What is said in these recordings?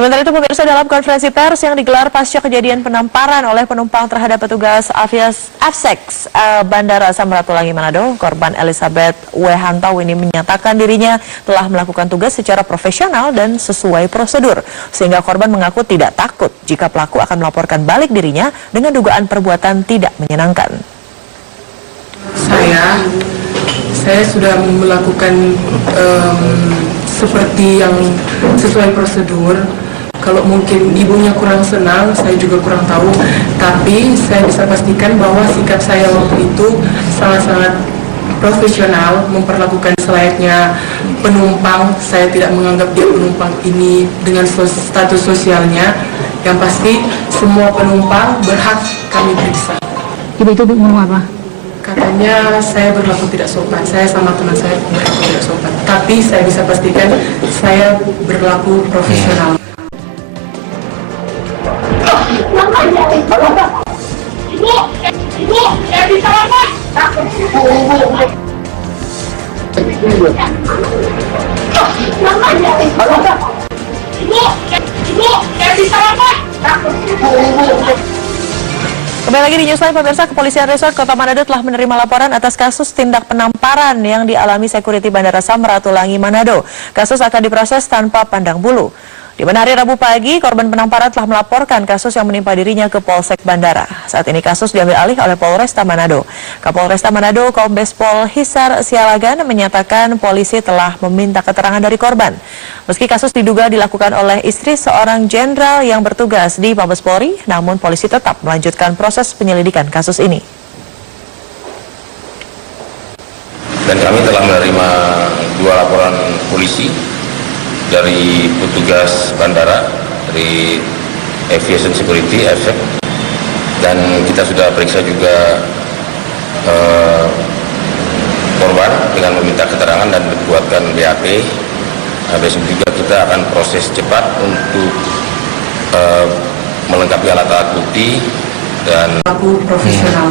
Sementara itu pemirsa, dalam konferensi pers yang digelar pasca kejadian penamparan oleh penumpang terhadap petugas AFSEX Bandara Samratulangi Manado, korban Elizabeth W. Hantau ini menyatakan dirinya telah melakukan tugas secara profesional dan sesuai prosedur, sehingga korban mengaku tidak takut jika pelaku akan melaporkan balik dirinya dengan dugaan perbuatan tidak menyenangkan. Saya sudah melakukan seperti yang sesuai prosedur. Kalau mungkin ibunya kurang senang, saya juga kurang tahu. Tapi saya bisa pastikan bahwa sikap saya waktu itu sangat-sangat profesional, memperlakukan selayaknya penumpang. Saya tidak menganggap dia penumpang ini dengan status sosialnya. Yang pasti semua penumpang berhak kami periksa. Ibu itu ngomong apa? Katanya saya berlaku tidak sopan, saya sama teman saya berlaku tidak sopan. Tapi saya bisa pastikan saya berlaku profesional. Kembali lagi di Newsline, pemirsa. Kepolisian Resort Kota Manado telah menerima laporan atas kasus tindak penamparan yang dialami security Bandara Samratulangi Manado. Kasus akan diproses tanpa pandang bulu. Di mana hari Rabu pagi, korban penamparan telah melaporkan kasus yang menimpa dirinya ke Polsek Bandara. Saat ini kasus diambil alih oleh Polresta Manado. Kapolresta Manado, Kombes Pol Hisar Sialagan, menyatakan polisi telah meminta keterangan dari korban. Meski kasus diduga dilakukan oleh istri seorang jenderal yang bertugas di Mabes Polri, namun polisi tetap melanjutkan proses penyelidikan kasus ini. Dan kami telah menerima 2 laporan polisi dari petugas bandara, dari Aviation Security, AFSEX, dan kita sudah periksa juga korban dengan meminta keterangan dan dibuatkan BAP. Besok juga kita akan proses cepat untuk melengkapi alat-alat bukti dan Profesional.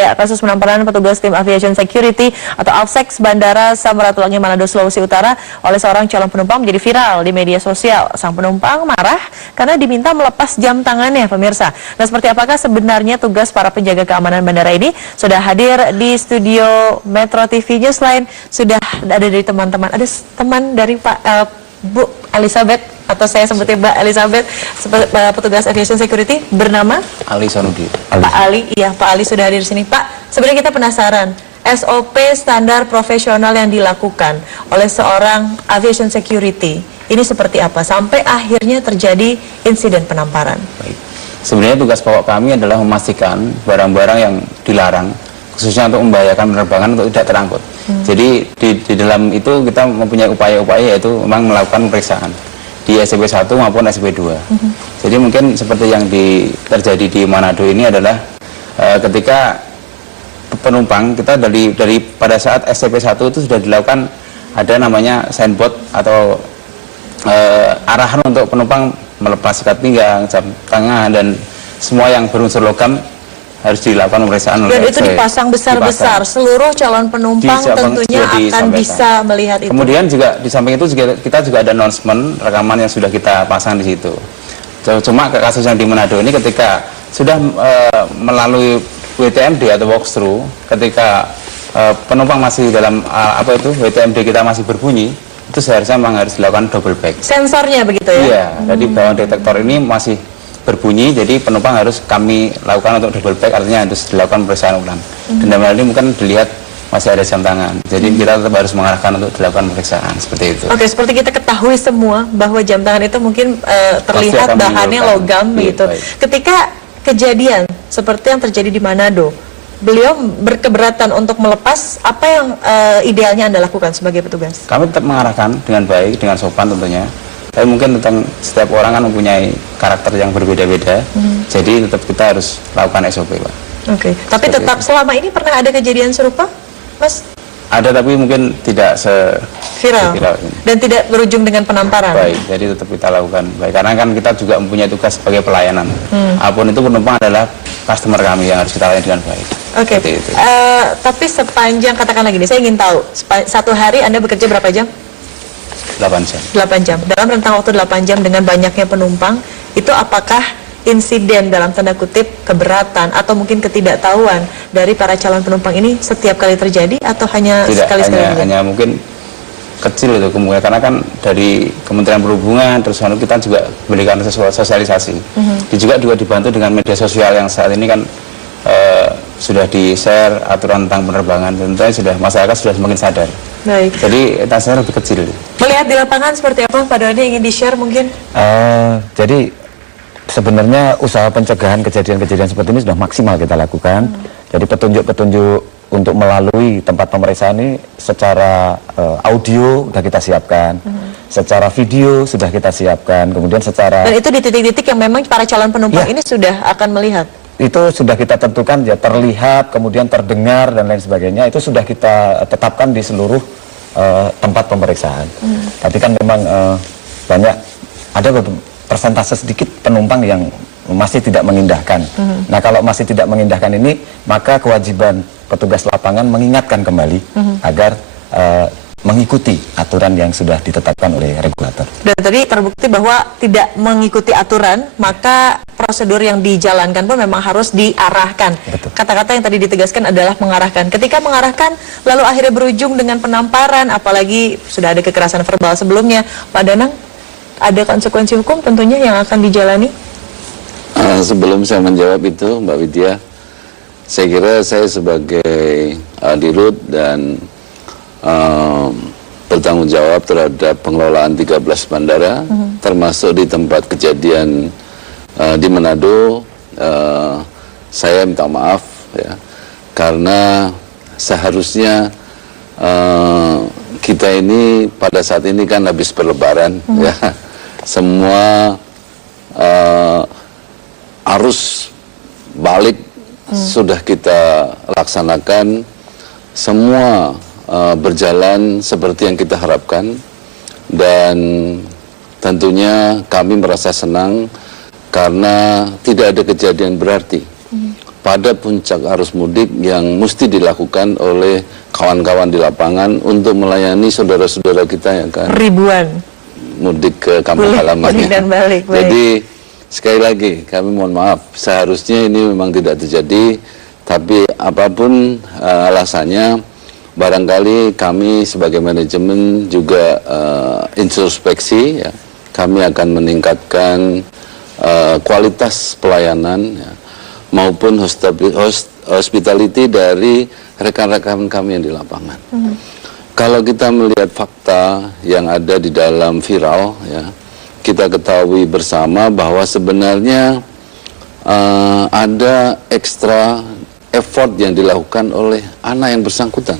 Ya, kasus penamparan petugas tim Aviation Security atau AFSEX Bandara Samratulangi Manado, Sulawesi Utara oleh seorang calon penumpang menjadi viral di media sosial. Sang penumpang marah karena diminta melepas jam tangannya, pemirsa. Nah, seperti apakah sebenarnya tugas para penjaga keamanan bandara ini? Sudah hadir di studio Metro TV Newsline, sudah ada dari teman-teman. Ada teman dari Bu Elizabeth, atau saya sebutnya Mbak Elizabeth, petugas Aviation Security, bernama Ali Sanudi. Pak Ali. Iya, Pak Ali sudah hadir di sini. Pak, sebenarnya kita penasaran, SOP standar profesional yang dilakukan oleh seorang Aviation Security ini seperti apa sampai akhirnya terjadi insiden penamparan? Baik. Sebenarnya tugas pokok kami adalah memastikan barang-barang yang dilarang, khususnya untuk membahayakan penerbangan, untuk tidak terangkut. Jadi di dalam itu kita mempunyai upaya-upaya, yaitu memang melakukan pemeriksaan di SCP 1 maupun SCP 2. Jadi mungkin seperti yang terjadi di Manado ini adalah ketika penumpang kita dari pada saat SCP 1 itu sudah dilakukan ada namanya signboard atau arahan untuk penumpang melepas ikat pinggang, jam tangan, dan semua yang berunsur logam harus dilakukan pemeriksaan oleh. Dan itu dipasang besar-besar, seluruh calon penumpang tentunya akan bisa melihat itu. Kemudian juga di samping itu kita juga ada announcement rekaman yang sudah kita pasang di situ. Cuma kasus yang di Manado ini ketika sudah melalui WTMD atau walkthrough, ketika penumpang masih dalam WTMD kita masih berbunyi, itu seharusnya memang harus dilakukan double back. Sensornya begitu ya? Iya, jadi bawaan detektor ini masih berbunyi, jadi penumpang harus kami lakukan untuk double back, artinya harus dilakukan pemeriksaan ulang. Dan dalam hal ini mungkin dilihat masih ada jam tangan, jadi kita tetap harus mengarahkan untuk dilakukan pemeriksaan, seperti itu. Oke, seperti kita ketahui semua bahwa jam tangan itu mungkin terlihat bahannya logam begitu. Ketika kejadian seperti yang terjadi di Manado, beliau berkeberatan untuk melepas, apa yang idealnya Anda lakukan sebagai petugas? Kami tetap mengarahkan dengan baik, dengan sopan tentunya. Tapi mungkin tentang setiap orang kan mempunyai karakter yang berbeda-beda, jadi tetap kita harus lakukan SOP, Pak. Oke, tapi tetap itu. Selama ini pernah ada kejadian serupa, Mas? Ada, tapi mungkin tidak viral ini. Dan tidak berujung dengan penamparan. Baik, jadi tetap kita lakukan baik, karena kan kita juga mempunyai tugas sebagai pelayanan. Apapun itu penumpang adalah customer kami yang harus kita layani dengan baik. Oke, tapi sepanjang, katakanlah gini, saya ingin tahu, satu hari Anda bekerja berapa jam? 8 jam. 8 jam. Dalam rentang waktu 8 jam dengan banyaknya penumpang, itu apakah insiden dalam tanda kutip keberatan atau mungkin ketidaktahuan dari para calon penumpang ini setiap kali terjadi atau hanya Tidak, sekali-sekali? hanya mungkin kecil itu kemungkinan, karena kan dari Kementerian Perhubungan terus kita juga berikan sosialisasi. Juga dibantu dengan media sosial yang saat ini kan sudah di-share aturan tentang penerbangan, tentunya sudah masyarakat sudah semakin sadar. Baik. Jadi tasnya lebih kecil. Melihat di lapangan seperti apa Pak Doni, ingin di-share mungkin? Jadi sebenarnya usaha pencegahan kejadian-kejadian seperti ini sudah maksimal kita lakukan. Jadi petunjuk-petunjuk untuk melalui tempat pemeriksaan ini secara audio sudah kita siapkan, secara video sudah kita siapkan, kemudian secara... Dan itu di titik-titik yang memang para calon penumpang ini sudah akan melihat? Itu sudah kita tentukan, ya terlihat, kemudian terdengar dan lain sebagainya, itu sudah kita tetapkan di seluruh tempat pemeriksaan. Tapi kan memang banyak, ada persentase sedikit penumpang yang masih tidak mengindahkan. Nah, kalau masih tidak mengindahkan ini, maka kewajiban petugas lapangan mengingatkan kembali agar mengikuti aturan yang sudah ditetapkan oleh regulator. Dan tadi terbukti bahwa tidak mengikuti aturan, maka prosedur yang dijalankan pun memang harus diarahkan. Kata-kata yang tadi ditegaskan adalah mengarahkan. Ketika mengarahkan, lalu akhirnya berujung dengan penamparan, apalagi sudah ada kekerasan verbal sebelumnya, Pak Danang, ada konsekuensi hukum tentunya yang akan dijalani? Sebelum saya menjawab itu, Mbak Widya, saya kira saya sebagai dirut dan bertanggung jawab terhadap pengelolaan 13 bandara, termasuk di tempat kejadian di Manado, saya minta maaf ya, karena seharusnya kita ini pada saat ini kan habis berlebaran ya, semua arus balik sudah kita laksanakan, semua berjalan seperti yang kita harapkan, dan tentunya kami merasa senang karena tidak ada kejadian berarti pada puncak arus mudik yang mesti dilakukan oleh kawan-kawan di lapangan untuk melayani saudara-saudara kita yang kan Ribuan mudik ke kampung halamannya. dan balik. Jadi sekali lagi kami mohon maaf, seharusnya ini memang tidak terjadi, tapi apapun alasannya, barangkali kami sebagai manajemen juga introspeksi ya, kami akan meningkatkan kualitas pelayanan ya, maupun hospitality dari rekan-rekan kami yang di lapangan. Kalau kita melihat fakta yang ada di dalam viral ya, kita ketahui bersama bahwa sebenarnya ada ekstra effort yang dilakukan oleh anak yang bersangkutan.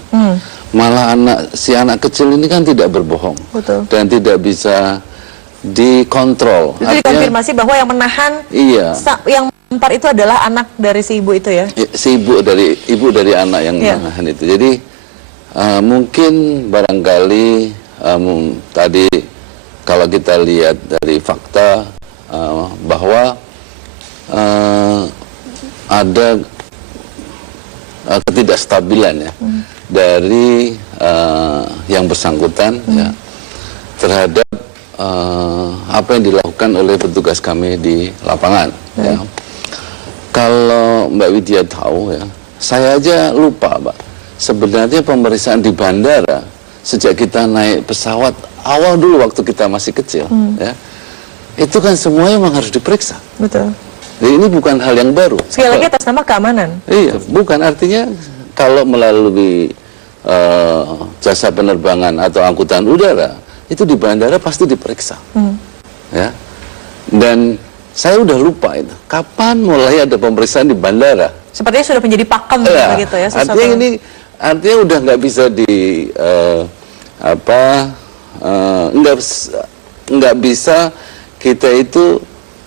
Malah si anak kecil ini kan tidak berbohong. Betul. Dan tidak bisa dikontrol. Itu dikonfirmasi bahwa yang menahan, yang menampar itu adalah anak dari si ibu itu ya? Si ibu dari anak yang menahan itu. Jadi mungkin barangkali tadi kalau kita lihat dari fakta bahwa ada ketidakstabilan ya dari yang bersangkutan ya, terhadap apa yang dilakukan oleh petugas kami di lapangan ya. Kalau Mbak Widya tahu ya, saya aja lupa Mbak, sebenarnya pemeriksaan di bandara sejak kita naik pesawat awal dulu waktu kita masih kecil ya, itu kan semuanya memang harus diperiksa. Betul. Jadi ini bukan hal yang baru. Sekali lagi atas nama keamanan. Iya, bukan, artinya kalau melalui jasa penerbangan atau angkutan udara, itu di bandara pasti diperiksa. Ya. Dan saya udah lupa itu, kapan mulai ada pemeriksaan di bandara. Sepertinya sudah menjadi pakem begitu ya. Artinya ini, artinya udah nggak bisa nggak bisa kita itu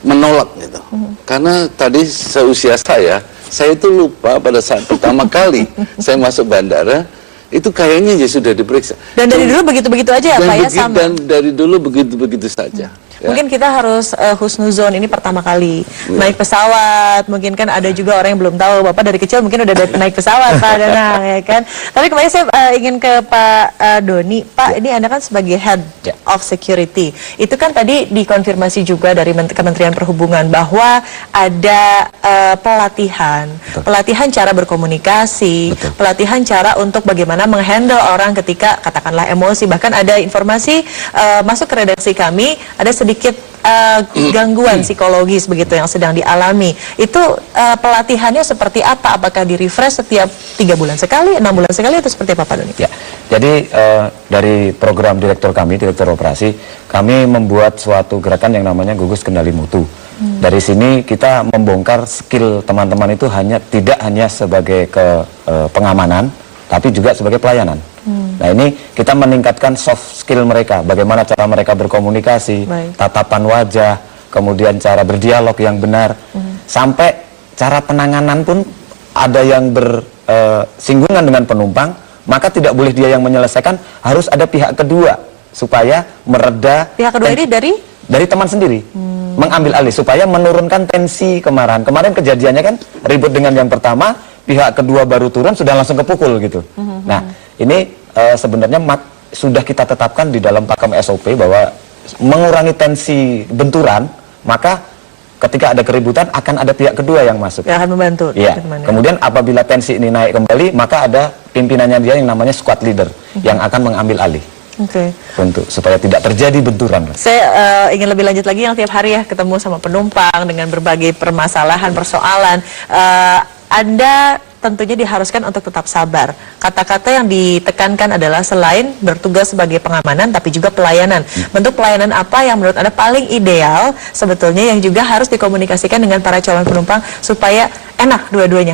menolak gitu. Karena tadi seusia saya itu lupa pada saat pertama kali saya masuk bandara, itu kayaknya ya sudah diperiksa. Dan dari dulu begitu-begitu aja ya Pak ya, sama? Dan dari dulu begitu-begitu saja. Mungkin kita harus husnuzon ini pertama kali naik pesawat. Mungkin kan ada juga orang yang belum tahu Bapak dari kecil mungkin udah naik pesawat Pak Danang ya kan. Tapi kemarin saya ingin ke Pak Doni. Pak, ini Anda kan sebagai Head of Security. Itu kan tadi dikonfirmasi juga dari Kementerian Perhubungan bahwa ada pelatihan cara berkomunikasi, pelatihan cara untuk bagaimana menghandle orang ketika katakanlah emosi. Bahkan ada informasi masuk ke redaksi kami ada sedikit gangguan psikologis begitu yang sedang dialami. Itu pelatihannya seperti apa? Apakah di-refresh setiap 3 bulan sekali, 6 bulan sekali, atau seperti apa Pak Doni? Ya, jadi dari program direktur kami, direktur operasi, kami membuat suatu gerakan yang namanya gugus kendali mutu. Dari sini kita membongkar skill teman-teman itu tidak hanya sebagai pengamanan, tapi juga sebagai pelayanan. Nah ini kita meningkatkan soft skill mereka, bagaimana cara mereka berkomunikasi, tatapan wajah, kemudian cara berdialog yang benar, sampai cara penanganan pun ada yang bersinggungan dengan penumpang, maka tidak boleh dia yang menyelesaikan, harus ada pihak kedua supaya mereda. Pihak kedua ini dari teman sendiri, mengambil alih supaya menurunkan tensi kemarahan. Kemarin kejadiannya kan ribut dengan yang pertama, pihak kedua baru turun sudah langsung kepukul gitu. Nah ini sebenarnya sudah kita tetapkan di dalam pakem SOP bahwa mengurangi tensi benturan, maka ketika ada keributan akan ada pihak kedua yang masuk. Yang akan membantu. Iya. Kemudian apabila tensi ini naik kembali, maka ada pimpinannya dia yang namanya squad leader yang akan mengambil alih. Untuk supaya tidak terjadi benturan. Saya ingin lebih lanjut lagi yang tiap hari ya ketemu sama penumpang dengan berbagai permasalahan, persoalan. Anda tentunya diharuskan untuk tetap sabar. Kata-kata yang ditekankan adalah selain bertugas sebagai pengamanan, tapi juga pelayanan. Bentuk pelayanan apa yang menurut Anda paling ideal sebetulnya yang juga harus dikomunikasikan dengan para calon penumpang supaya enak dua-duanya?